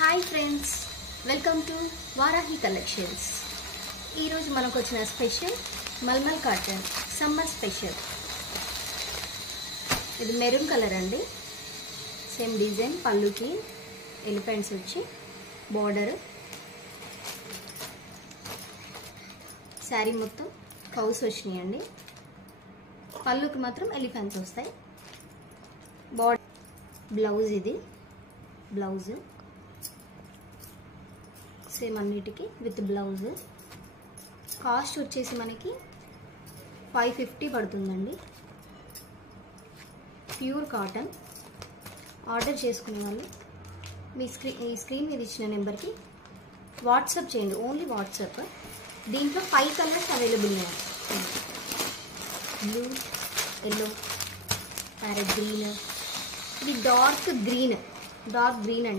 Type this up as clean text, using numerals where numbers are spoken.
Hi friends, welcome to Varahi collections. ఈరోజు మనకు వచ్చిన special mulmul cotton summer special. ఇది మెరూన్ కలర్ అండి. సేమ్ డిజైన్, పళ్ళుకి ఎలిఫెంట్స్ వచ్చి బోర్డర్, శారీ మొత్తం కౌస్ వచ్చినాయండి. పళ్ళుకి మాత్రం ఎలిఫెంట్స్ వస్తాయి. బోర్డర్, బ్లౌజ్, ఇది బ్లౌజ్ సేమ్ అన్నిటికీ విత్ బ్లౌజ్. కాస్ట్ వచ్చేసి మనకి 550 పడుతుందండి. Pure cotton. ఆర్డర్ చేసుకునే వాళ్ళు మీ స్క్రీన్ మీద ఇచ్చిన నెంబర్కి వాట్సాప్ చేయండి, ఓన్లీ వాట్సాప్. దీంట్లో 5 కలర్స్ అవైలబుల్ ఉన్నాయి. బ్లూ, ఎల్లో, ప్యారెట్ గ్రీన్, ఇది డార్క్ గ్రీన్ అండి.